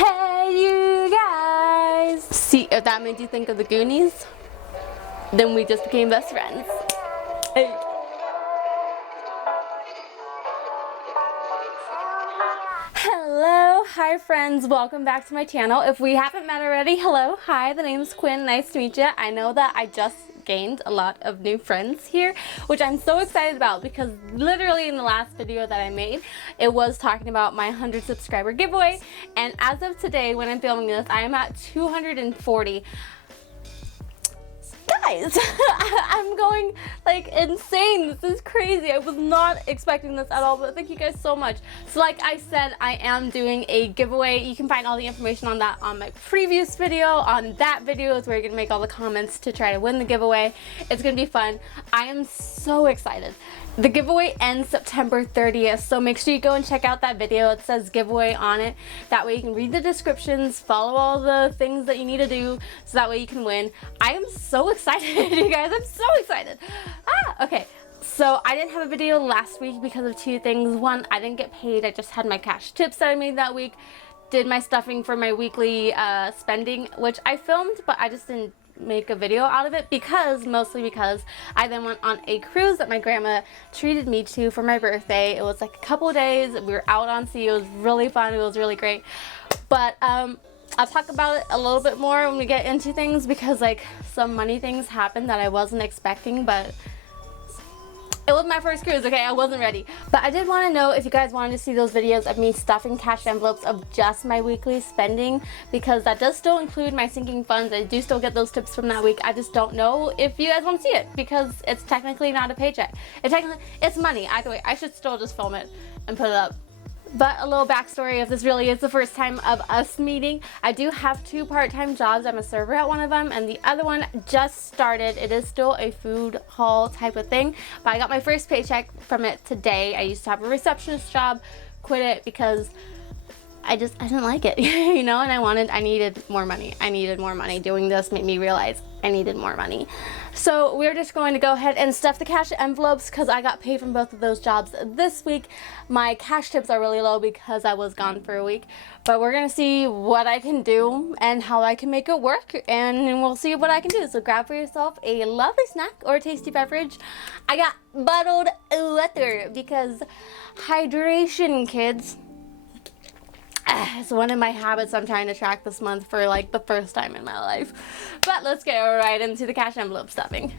Hey you guys! See, if that made you think of the Goonies, then we just became best friends. Hey. Hello, hi friends, welcome back to my channel. If we haven't met already, hello, hi, the name's Quinn, nice to meet you. I know that I just gained a lot of new friends here, which I'm so excited about because literally in the last video that I made, it was talking about my 100 subscriber giveaway, and as of today when I'm filming this, I am at 240. Guys, I'm going like insane. This is crazy. I was not expecting this at all, but thank you guys so much. So like I said, I am doing a giveaway. You can find all the information on that on my previous video. On that video is where you're gonna make all the comments to try to win the giveaway. It's gonna be fun. I am so excited. The giveaway ends September 30th, so make sure you go and check out that video. It says giveaway on it. That way you can read the descriptions, follow all the things that you need to do, so that way you can win. I am so excited, you guys. I'm so excited. Okay. So I didn't have a video last week because of two things. One, I didn't get paid. I just had my cash tips that I made that week. Did my stuffing for my weekly spending, which I filmed, but I just didn't make a video out of it mostly because I then went on a cruise that my grandma treated me to for my birthday. It was like a couple of days. We were out on sea. It was really fun. It was really great. But I'll talk about it a little bit more when we get into things because like some money things happened that I wasn't expecting, but it was my first cruise, okay? I wasn't ready. But I did want to know if you guys wanted to see those videos of me stuffing cash envelopes of just my weekly spending, because that does still include my sinking funds. I do still get those tips from that week. I just don't know if you guys want to see it because it's technically not a paycheck. It's money. Either way, I should still just film it and put it up. But a little backstory, if this really is the first time of us meeting, I do have two part-time jobs. I'm a server at one of them and the other one just started. It is still a food hall type of thing, but I got my first paycheck from it today. I used to have a receptionist job, quit it because I didn't like it, you know, and I needed more money. I needed more money. Doing this made me realize I needed more money. So we're just going to go ahead and stuff the cash envelopes because I got paid from both of those jobs this week. My cash tips are really low because I was gone for a week, but we're going to see what I can do and how I can make it work, and we'll see what I can do. So grab for yourself a lovely snack or a tasty beverage. I got bottled water because hydration, kids. It's one of my habits I'm trying to track this month for like the first time in my life. But let's get right into the cash envelope stuffing.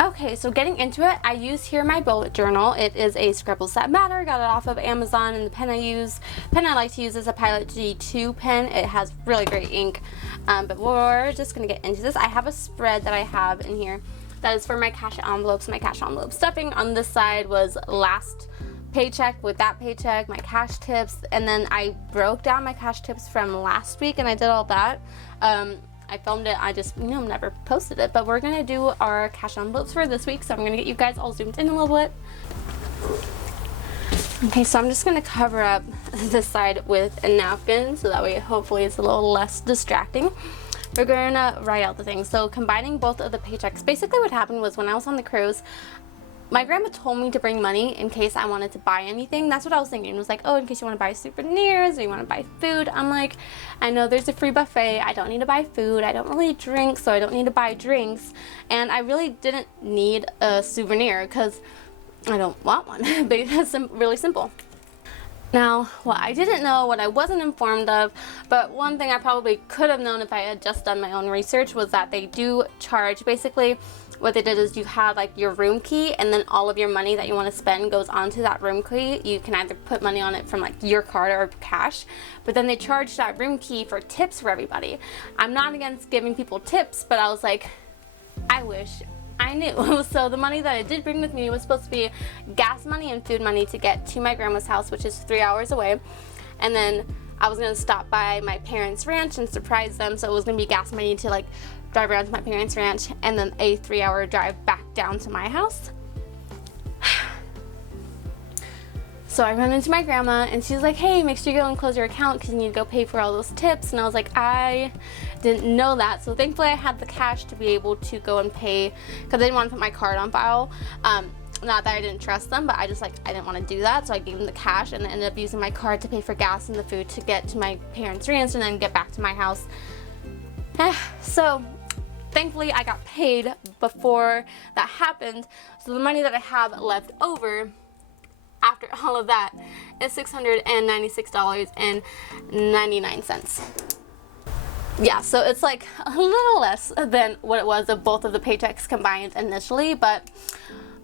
Okay, so getting into it, I use here my bullet journal. It is a Scribbles That Matter. Got it off of Amazon, and the pen I like to use is a Pilot G2 pen. It has really great ink. But we're just gonna get into this. I have a spread that I have in here that is for my cash envelopes. My cash envelope stuffing on this side was last paycheck with that paycheck, my cash tips, and then I broke down my cash tips from last week and I did all that. I filmed it, I just never posted it, but we're gonna do our cash envelopes for this week, so I'm gonna get you guys all zoomed in a little bit. Okay, so I'm just gonna cover up this side with a napkin so that way hopefully it's a little less distracting. We're gonna write out the things. So combining both of the paychecks, basically what happened was when I was on the cruise, my grandma told me to bring money in case I wanted to buy anything. That's what I was thinking. It was like, oh, in case you want to buy souvenirs or you want to buy food. I'm like, I know there's a free buffet. I don't need to buy food. I don't really drink, so I don't need to buy drinks. And I really didn't need a souvenir because I don't want one. But it's really simple. Now, what I didn't know, what I wasn't informed of, but one thing I probably could have known if I had just done my own research was that they do charge, basically what they did is you have like your room key, and then all of your money that you want to spend goes onto that room key. You can either put money on it from like your card or cash, but then they charge that room key for tips for everybody. I'm not against giving people tips, but I was like, I wish I knew. So the money that I did bring with me was supposed to be gas money and food money to get to my grandma's house, which is 3 hours away, and then I was gonna stop by my parents' ranch and surprise them, so it was gonna be gas money to like drive around to my parents' ranch and then a 3-hour drive back down to my house. So I run into my grandma and she's like, hey, make sure you go and close your account because you need to go pay for all those tips. And I was like, I didn't know that. So thankfully I had the cash to be able to go and pay because I didn't want to put my card on file. not that I didn't trust them, but I didn't want to do that, so I gave them the cash and ended up using my card to pay for gas and the food to get to my parents' ranch and then get back to my house. So thankfully I got paid before that happened, so the money that I have left over after all of that is $696.99. Yeah, so it's like a little less than what it was of both of the paychecks combined initially, but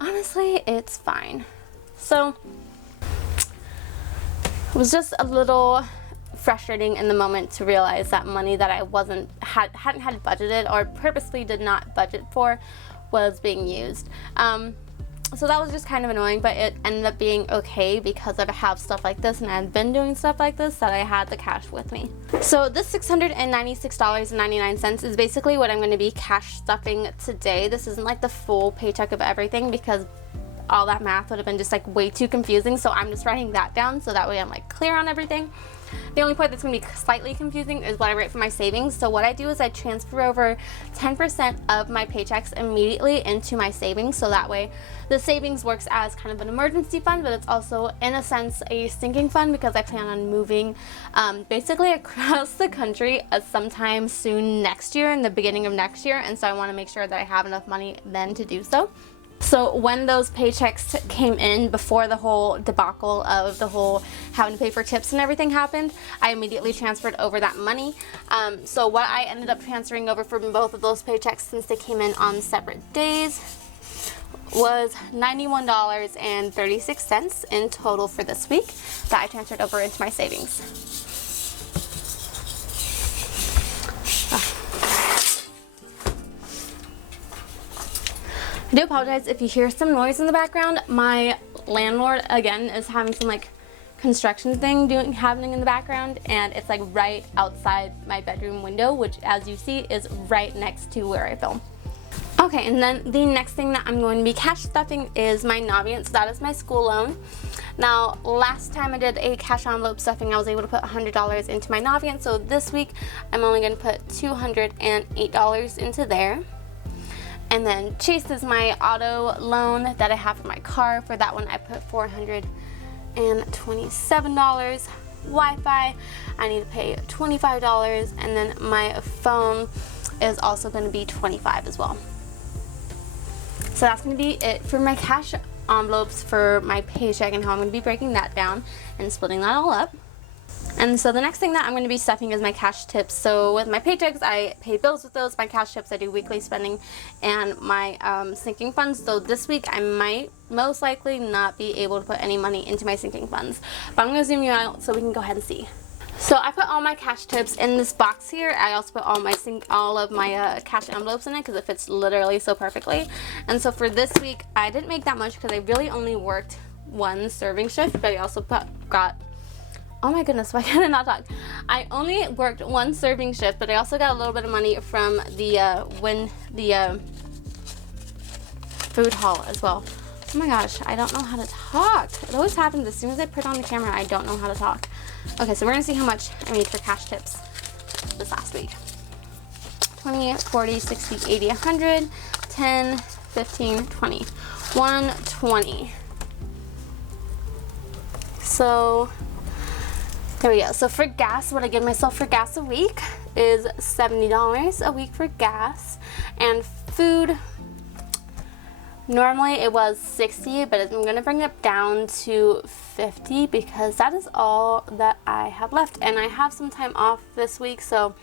honestly, it's fine. So it was just a little frustrating in the moment to realize that money that I hadn't had budgeted or purposely did not budget for was being used. So that was just kind of annoying, but it ended up being okay because I have stuff like this and I've been doing stuff like this that I had the cash with me. So this $696.99 is basically what I'm going to be cash stuffing today. This isn't like the full paycheck of everything because all that math would have been just like way too confusing, so I'm just writing that down so that way I'm like clear on everything. The only part that's going to be slightly confusing is what I write for my savings. So what I do is I transfer over 10% of my paychecks immediately into my savings, so that way the savings works as kind of an emergency fund, but it's also in a sense a sinking fund because I plan on moving basically across the country sometime soon next year, in the beginning of next year, and so I want to make sure that I have enough money then to do so. So when those paychecks came in before the whole debacle of the whole having to pay for tips and everything happened, I immediately transferred over that money. So what I ended up transferring over from both of those paychecks, since they came in on separate days, was $91.36 in total for this week that I transferred over into my savings. I do apologize if you hear some noise in the background. My landlord again is having some like construction thing happening in the background, and it's like right outside my bedroom window, which as you see is right next to where I film. Okay, and then the next thing that I'm going to be cash stuffing is my Navient, so that is my school loan. Now, last time I did a cash envelope stuffing, I was able to put $100 into my Navient, so this week I'm only going to put $208 into there. And then Chase is my auto loan that I have for my car. For that one, I put $427. Wi-Fi, I need to pay $25. And then my phone is also going to be $25 as well. So that's going to be it for my cash envelopes for my paycheck and how I'm going to be breaking that down and splitting that all up. And so the next thing that I'm going to be stuffing is my cash tips. So with my paychecks, I pay bills with those. My cash tips, I do weekly spending and my sinking funds. So this week, I might most likely not be able to put any money into my sinking funds. But I'm going to zoom you out so we can go ahead and see. So I put all my cash tips in this box here. I also put all of my cash envelopes in it because it fits literally so perfectly. And so for this week, I didn't make that much because I really only worked one serving shift, but I also got... Oh my goodness, why can I not talk? I only worked one serving shift, but I also got a little bit of money from the food hall as well. Oh my gosh, I don't know how to talk. It always happens as soon as I put on the camera, I don't know how to talk. Okay, so we're gonna see how much I made for cash tips this last week. 20, 40, 60, 80, 100, 10, 15, 20, 120. So there we go. So for gas, what I give myself for gas a week is $70 a week for gas. And food, normally it was $60, but I'm going to bring it down to $50 because that is all that I have left. And I have some time off this week, so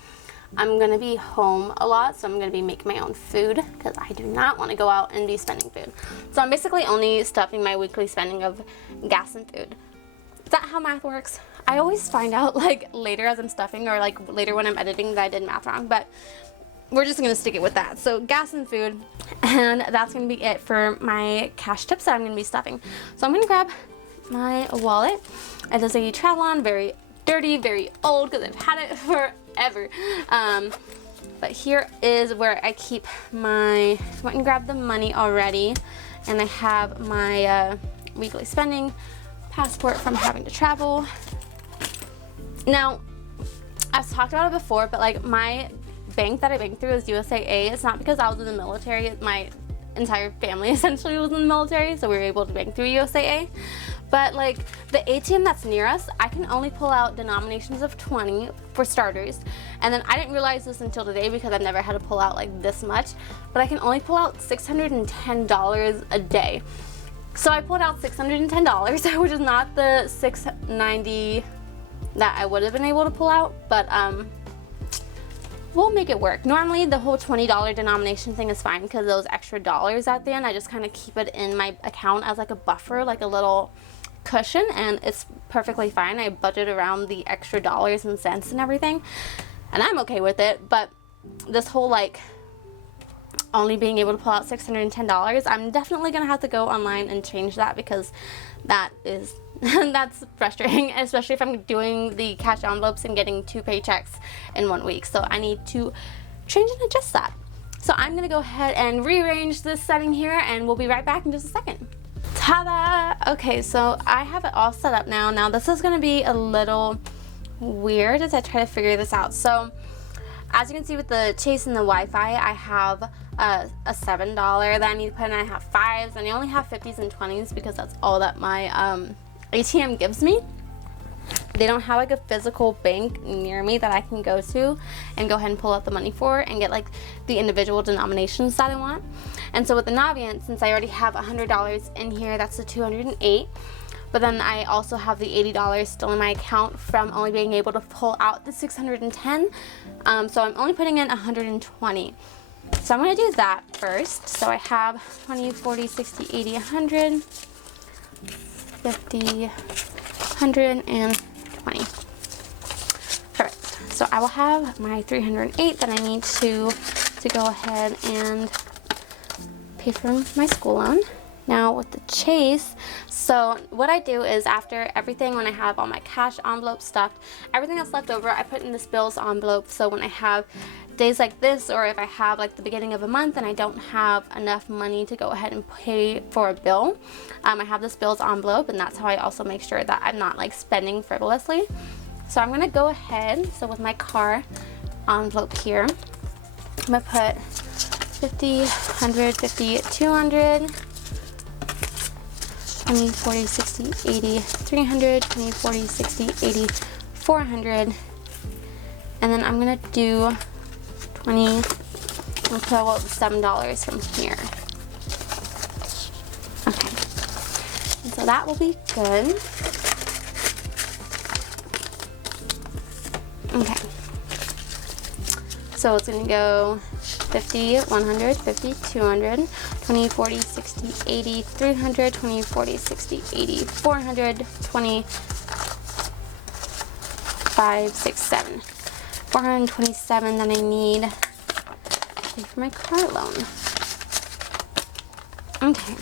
I'm going to be home a lot. So I'm going to be making my own food because I do not want to go out and be spending food. So I'm basically only stuffing my weekly spending of gas and food. Is that how math works? I always find out like later as I'm stuffing or like later when I'm editing that I did math wrong, but we're just gonna stick it with that. So gas and food, and that's gonna be it for my cash tips that I'm gonna be stuffing. So I'm gonna grab my wallet. It is a Travelon, very dirty, very old because I've had it forever. But here is where I keep my, I went and grabbed the money already, and I have my weekly spending, passport from having to travel. Now, I've talked about it before, but like my bank that I bank through is USAA. It's not because I was in the military. My entire family essentially was in the military, so we were able to bank through USAA. But like the ATM that's near us, I can only pull out denominations of 20 for starters. And then I didn't realize this until today because I've never had to pull out like this much, but I can only pull out $610 a day. So I pulled out $610, which is not the $690 that I would have been able to pull out, but we'll make it work. Normally the whole $20 denomination thing is fine because those extra dollars at the end, I just kind of keep it in my account as like a buffer, like a little cushion, and it's perfectly fine. I budget around the extra dollars and cents and everything, and I'm okay with it. But this whole like only being able to pull out $610, I'm definitely gonna have to go online and change that because that is that's frustrating, especially if I'm doing the cash envelopes and getting 2 paychecks in 1 week. So I need to change and adjust that. So I'm gonna go ahead and rearrange this setting here, and we'll be right back in just a second. Ta-da! Okay, so I have it all set up now. Now this is gonna be a little weird as I try to figure this out. So as you can see with the Chase and the Wi-Fi, I have a $7 that I need to put in. I have 5s, and I only have 50s and 20s because that's all that my ATM gives me. They don't have like a physical bank near me that I can go to and go ahead and pull out the money for and get like the individual denominations that I want. And so with the Navient, since I already have $100 in here, that's the 208. But then I also have the $80 still in my account from only being able to pull out the 610. So I'm only putting in 120. So I'm going to do that first. So I have 20, 40, 60, 80, 100, 50, 100, and 20. Perfect. So I will have my 308 that I need to go ahead and pay for my school loan. Now with the Chase, so what I do is after everything, when I have all my cash envelopes stuffed, everything that's left over, I put in this bills envelope. So when I have days like this, or if I have like the beginning of a month and I don't have enough money to go ahead and pay for a bill, I have this bills envelope, and that's how I also make sure that I'm not like spending frivolously. So I'm gonna go ahead, so with my car envelope here, I'm gonna put 50, 100, 50, 200, 20, 40, 60, 80, 300, 20, 40, 60, 80, 400, and then I'm gonna do 20, I'll pull out $7 from here. Okay, and so that will be good. Okay, so it's gonna go 50, 100, 50, 200, 20, 40, 60, 80, 300, 20, 40, 60, 80, 400, 20, 5, 6, 7. 427 that I need to pay for my car loan. Okay,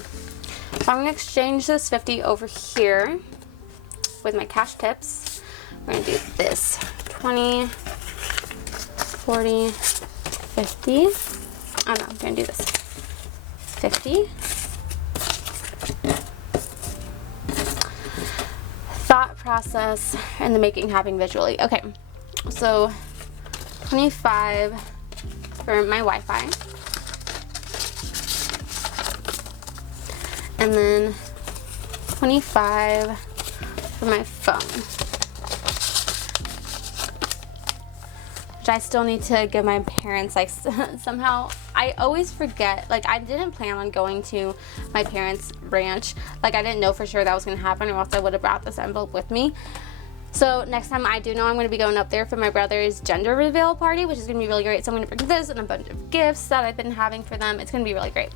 so I'm going to exchange this 50 over here with my cash tips. We're going to do this 20, 40, 50. Oh no, I'm going to do this 50. Thought process and the making happen visually. Okay, so 25 for my Wi-Fi, and then 25 for my phone, which I still need to give my parents. Like somehow I always forget, like I didn't plan on going to my parents' ranch. Like I didn't know for sure that was gonna happen, or else I would have brought this envelope with me. So next time I do know I'm going to be going up there for my brother's gender reveal party, which is going to be really great. So I'm going to bring this and a bunch of gifts that I've been having for them. It's going to be really great.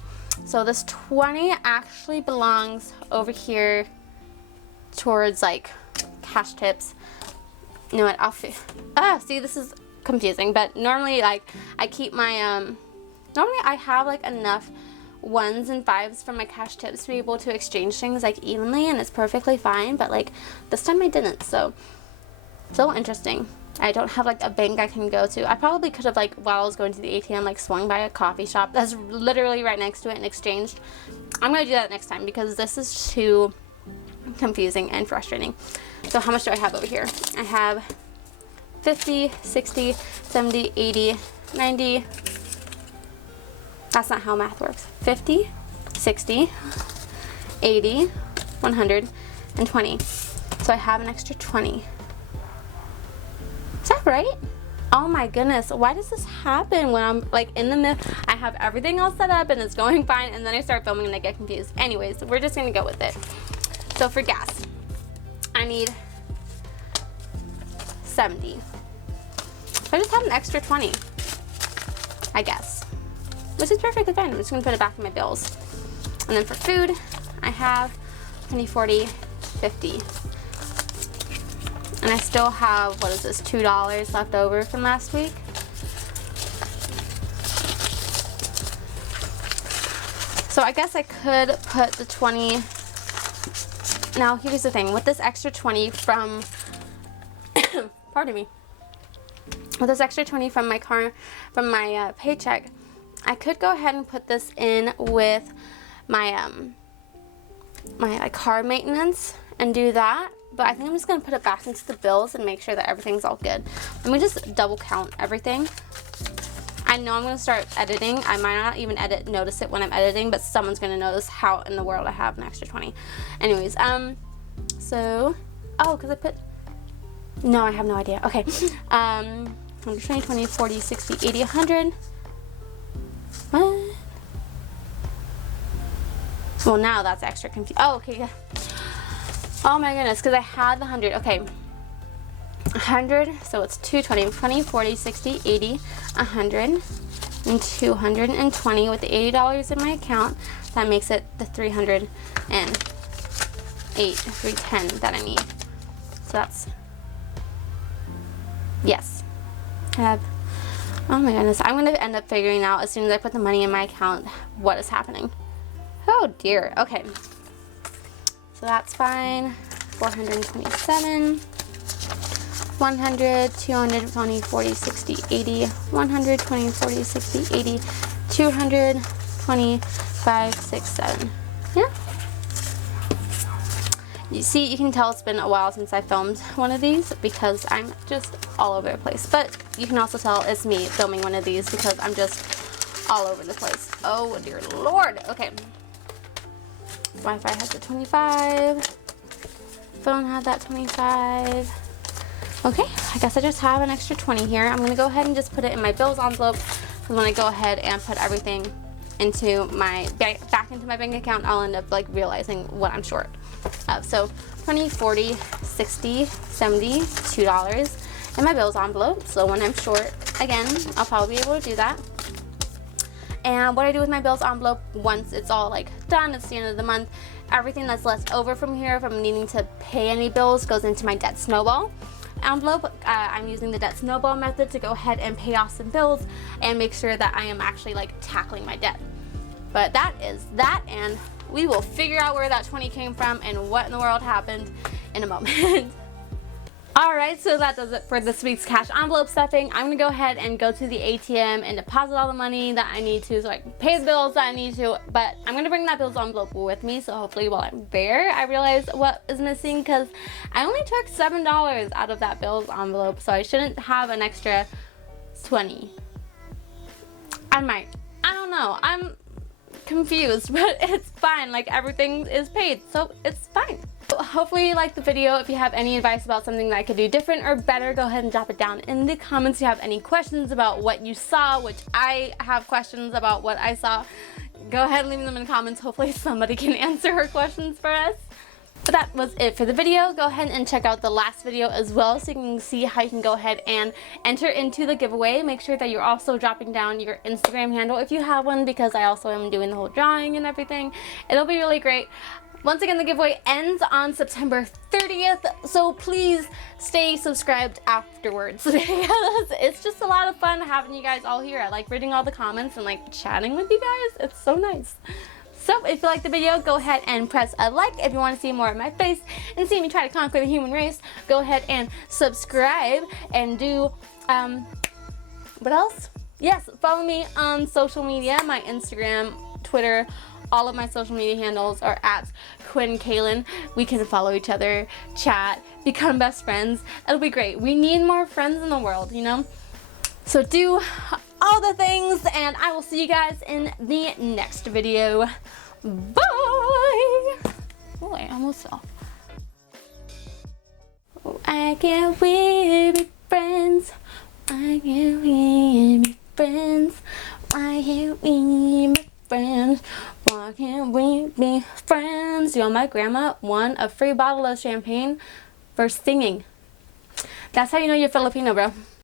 So this 20 actually belongs over here towards like cash tips. You know what, see, this is confusing, but normally like I keep my, normally I have like enough 1s and 5s from my cash tips to be able to exchange things like evenly, and it's perfectly fine, but like this time I didn't. So interesting. I don't have like a bank I can go to. I probably could have, like while I was going to the ATM, like swung by a coffee shop that's literally right next to it and exchanged. I'm gonna do that next time because this is too confusing and frustrating. So how much do I have over here? I have 50, 60, 70, 80, 90, That's not how math works. 50, 60, 80, 100, and 20. So I have an extra 20. Is that right? Oh my goodness, why does this happen when I'm like in the middle? I have everything all set up and it's going fine, and then I start filming and I get confused. Anyways, we're just gonna go with it. So for gas, I need 70. So I just have an extra 20, I guess, which is perfectly fine. I'm just gonna put it back in my bills. And then for food, I have 20, 40, 50. And I still have, what is this, $2 left over from last week. So I guess I could put the 20. Now here's the thing, with this extra 20 from, pardon me, with this extra 20 from my paycheck, I could go ahead and put this in with my my car maintenance and do that. But I think I'm just gonna put it back into the bills and make sure that everything's all good. Let me just double count everything. I know I'm gonna start editing. I might not even notice it when I'm editing, but someone's gonna notice how in the world I have an extra 20. Anyways, so, oh, cause I put, no, I have no idea. Okay, 120, 20, 40, 60, 80, 100. What? Well, now that's extra confusing. Oh, okay, yeah. Oh my goodness, because I had the 100. Okay, 100, so it's 220, 20, 40, 60, 80, 100, and 220 with the $80 in my account. That makes it the 308, 310 that I need. So that's, yes. I have, oh my goodness, I'm going to end up figuring out as soon as I put the money in my account what is happening. Oh dear, okay. So that's fine. 427, 100, 220, 40, 60, 80, 100, 20, 40, 60, 80, 200, 20, 5, 6, 7. Yeah. You see, you can tell it's been a while since I filmed one of these because I'm just all over the place. But you can also tell it's me filming one of these because I'm just all over the place. Oh dear Lord. Okay. Wi-Fi has the 25. Phone had that 25. Okay, I guess I just have an extra 20 here. I'm gonna go ahead and just put it in my bills envelope because when I go ahead and put everything into my back into my bank account, I'll end up like realizing what I'm short of. So 20, 40, 60, 70, $2 in my bills envelope. So when I'm short again, I'll probably be able to do that. And what I do with my bills envelope, once it's all like done, it's the end of the month, everything that's left over from here from needing to pay any bills goes into my debt snowball envelope. I'm using the debt snowball method to go ahead and pay off some bills and make sure that I am actually like tackling my debt. But that is that, and we will figure out where that 20 came from and what in the world happened in a moment. Alright, so that does it for this week's cash envelope stuffing. I'm going to go ahead and go to the ATM and deposit all the money that I need to so I can pay the bills that I need to. But I'm going to bring that bills envelope with me, so hopefully while I'm there I realize what is missing, because I only took $7 out of that bills envelope, so I shouldn't have an extra 20. I might. I don't know. I'm confused, but it's fine. Like, everything is paid, so it's fine. Hopefully you liked the video. If you have any advice about something that I could do different or better, go ahead and drop it down in the comments. If you have any questions about what you saw, which I have questions about what I saw, go ahead and leave them in the comments. Hopefully somebody can answer her questions for us. But that was it for the video. Go ahead and check out the last video as well so you can see how you can go ahead and enter into the giveaway. Make sure that you're also dropping down your Instagram handle if you have one, because I also am doing the whole drawing and everything. It'll be really great. Once again, the giveaway ends on September 30th, so please stay subscribed afterwards because it's just a lot of fun having you guys all here. I like reading all the comments and like chatting with you guys. It's so nice. So if you like the video, go ahead and press a like. If you want to see more of my face and see me try to conquer the human race, go ahead and subscribe and do, what else? Yes, follow me on social media, my Instagram, Twitter. All of my social media handles are at QuinneKalyn. We can follow each other, chat, become best friends. It'll be great. We need more friends in the world, you know? So do all all the things, and I will see you guys in the next video. Bye! Oh, I almost fell. Why can't we be friends? Why can't we be friends? Why can't we be friends? Why can't we be friends? You know, my grandma won a free bottle of champagne for singing. That's how you know you're Filipino, bro.